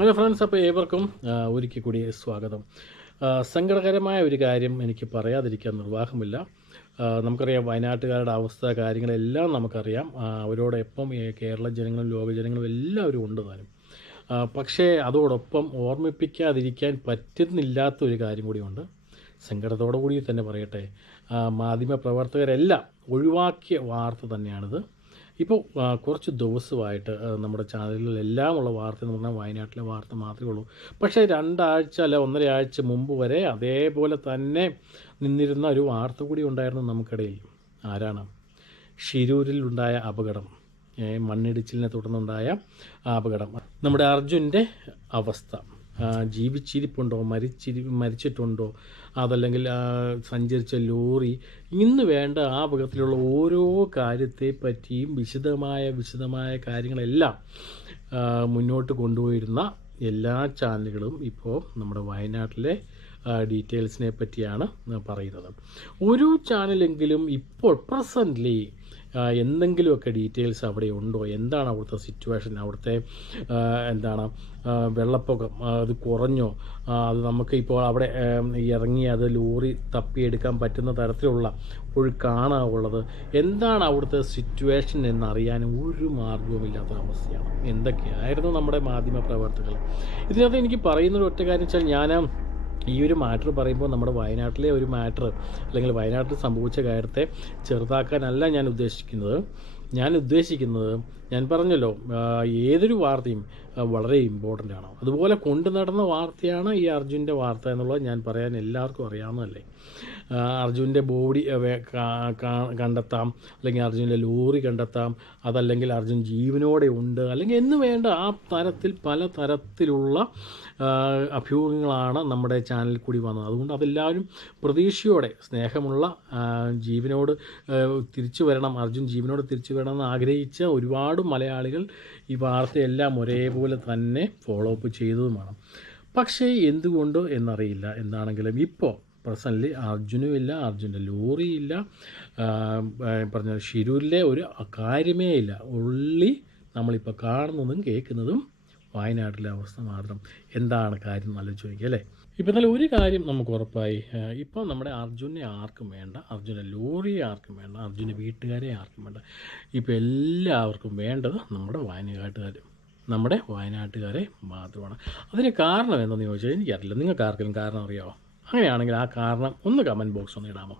Hello friends അപ്പോൾ ഏവർക്കും ഒരിക്കൽ കൂടി സ്വാഗതം. സങ്കടകരമായ ഒരു കാര്യം എനിക്ക് പറയാതിരിക്കാൻ നിർവാഹമില്ല. നമുക്കറിയാം വയനാട്ടുകാരുടെ അവസ്ഥ കാര്യങ്ങളെല്ലാം നമുക്കറിയാം. അവരോട് അവരോടൊപ്പം കേരള ജനങ്ങളും ലോക ജനങ്ങളും എല്ലാവരും ഉണ്ട് താനും പക്ഷേ അതോടൊപ്പം ഓർമ്മിപ്പിക്കാതിരിക്കാൻ പറ്റുന്നില്ലാത്ത ഒരു കാര്യം കൂടിയുണ്ട്. സങ്കടത്തോടു കൂടി തന്നെ പറയട്ടെ. ആ, മാധ്യമ പ്രവർത്തകരെല്ലാം ഒഴിവാക്കിയ വാർത്ത തന്നെയാണിത്. ഇപ്പോൾ കുറച്ച് ദിവസമായിട്ട് നമ്മുടെ ചാനലുകളിലെല്ലാം ഉള്ള വാർത്ത എന്ന് പറഞ്ഞാൽ വയനാട്ടിലെ വാർത്ത മാത്രമേ ഉള്ളൂ. പക്ഷേ രണ്ടാഴ്ച അല്ല ഒന്നര ആഴ്ച മുമ്പ് വരെ അതേപോലെ തന്നെ നിന്നിരുന്ന ഒരു വാർത്ത കൂടി ഉണ്ടായിരുന്നു നമുക്കിടയിൽ. ആരാണ്? ഷിരൂരിൽ ഉണ്ടായ അപകടം മണ്ണിടിച്ചിലിനെ തുടർന്നുണ്ടായ അപകടം. നമ്മുടെ അർജുന്റെ അവസ്ഥ. ജീവിച്ചിരിപ്പുണ്ടോ? മരിച്ചിരി മരിച്ചിട്ടുണ്ടോ? അതല്ലെങ്കിൽ സഞ്ചരിച്ച ലോറി ഇന്ന് വേണ്ട ആ അപകടത്തിലുള്ള ഓരോ കാര്യത്തെ പറ്റിയും വിശദമായ വിശദമായ കാര്യങ്ങളെല്ലാം മുന്നോട്ട് കൊണ്ടുപോയിരുന്ന എല്ലാ ചാനലുകളും ഇപ്പോൾ നമ്മുടെ വയനാട്ടിലെ ഡീറ്റെയിൽസിനെ പറ്റിയാണ് പറയുന്നത്. ഒരു ചാനലെങ്കിലും ഇപ്പോൾ പ്രസന്റ്ലി എന്തെങ്കിലുമൊക്കെ ഡീറ്റെയിൽസ് അവിടെ ഉണ്ടോ? എന്താണ് അവിടുത്തെ സിറ്റുവേഷൻ അവിടുത്തെ എന്താണ് വെള്ളപ്പൊക്കം അത് കുറഞ്ഞോ? അത് നമുക്ക് ഇപ്പോൾ അവിടെ ഇറങ്ങി അത് ലോറി തപ്പിയെടുക്കാൻ പറ്റുന്ന തരത്തിലുള്ള ഒഴുക്കാണ് ഉള്ളത് എന്താണ് അവിടുത്തെ സിറ്റുവേഷൻ എന്നറിയാനും ഒരു മാർഗവുമില്ലാത്ത അവസ്ഥയാണ്. എന്തൊക്കെയായിരുന്നു നമ്മുടെ മാധ്യമ പ്രവർത്തകർ ഇതിനകത്ത് എനിക്ക് പറയുന്നൊരു ഒറ്റ കാര്യം വെച്ചാൽ ഞാൻ ഈ ഒരു മാറ്റർ പറയുമ്പോൾ നമ്മുടെ വയനാട്ടിലെ ഒരു മാറ്റർ അല്ലെങ്കിൽ വയനാട്ടിൽ സംഭവിച്ച കാര്യത്തെ ചെറുതാക്കാനല്ല ഞാൻ ഉദ്ദേശിക്കുന്നത്. ഞാൻ ഉദ്ദേശിക്കുന്നത് ഞാൻ പറഞ്ഞല്ലോ ഏതൊരു വാർത്തയും വളരെ ഇമ്പോർട്ടന്റ് ആണ്. അതുപോലെ കൊണ്ടു നടന്ന വാർത്തയാണ് ഈ അർജുന്റെ വാർത്ത എന്നുള്ളത് ഞാൻ പറയാൻ എല്ലാവർക്കും അറിയാവുന്നതല്ലേ. അർജുന്റെ ബോഡി കണ്ടെത്താം അല്ലെങ്കിൽ അർജുന്റെ ലോറി കണ്ടെത്താം അതല്ലെങ്കിൽ അർജുൻ ജീവനോടെ ഉണ്ട് അല്ലെങ്കിൽ എന്ന് വേണ്ട ആ തരത്തിൽ പല തരത്തിലുള്ള അഭ്യൂഹങ്ങളാണ് നമ്മുടെ ചാനലിൽ കൂടി വന്നത്. അതുകൊണ്ട് അതെല്ലാവരും പ്രതീക്ഷയോടെ സ്നേഹമുള്ള ജീവനോട് തിരിച്ചു വരണം അർജുൻ ജീവനോട് തിരിച്ചു വരണം ആഗ്രഹിച്ച ഒരുപാട് മലയാളികൾ ഈ വാർത്തയെല്ലാം ഒരേപോലെ തന്നെ ഫോളോ അപ്പ് ചെയ്തതുമാണ് പക്ഷേ എന്തുകൊണ്ട് എന്നറിയില്ല. എന്താണെങ്കിലും ഇപ്പോൾ പ്രസന്റ്ലി അർജുനും ഇല്ല അർജുന്റെ ലോറിയില്ല പറഞ്ഞ ഷിരൂരിലെ ഒരു കാര്യമേ ഇല്ല. ഉള്ളി നമ്മളിപ്പോൾ കാണുന്നതും കേൾക്കുന്നതും വയനാട്ടിലെ അവസ്ഥ മാത്രം എന്താണ് കാര്യം നല്ല ചോദിക്കുക അല്ലേ ഇപ്പം എന്നാലും ഒരു കാര്യം നമുക്ക് ഉറപ്പായി. ഇപ്പോൾ നമ്മുടെ അർജുനെ ആർക്കും വേണ്ട അർജുനെ ലോറിയെ ആർക്കും വേണ്ട അർജുനെ വീട്ടുകാരെ ആർക്കും വേണ്ട. ഇപ്പോൾ എല്ലാവർക്കും വേണ്ടത് നമ്മുടെ വയനാട്ടുകാർ നമ്മുടെ വയനാട്ടുകാരെ മാത്രമാണ്. അതിന് കാരണം എന്തെന്ന് ചോദിച്ചാൽ എനിക്കറിയില്ല. നിങ്ങൾക്ക് ആർക്കെങ്കിലും കാരണം അറിയാമോ അങ്ങനെയാണെങ്കിൽ ആ കാരണം ഒന്ന് കമന്റ് ബോക്സ് ഒന്ന് ഇടാമോ?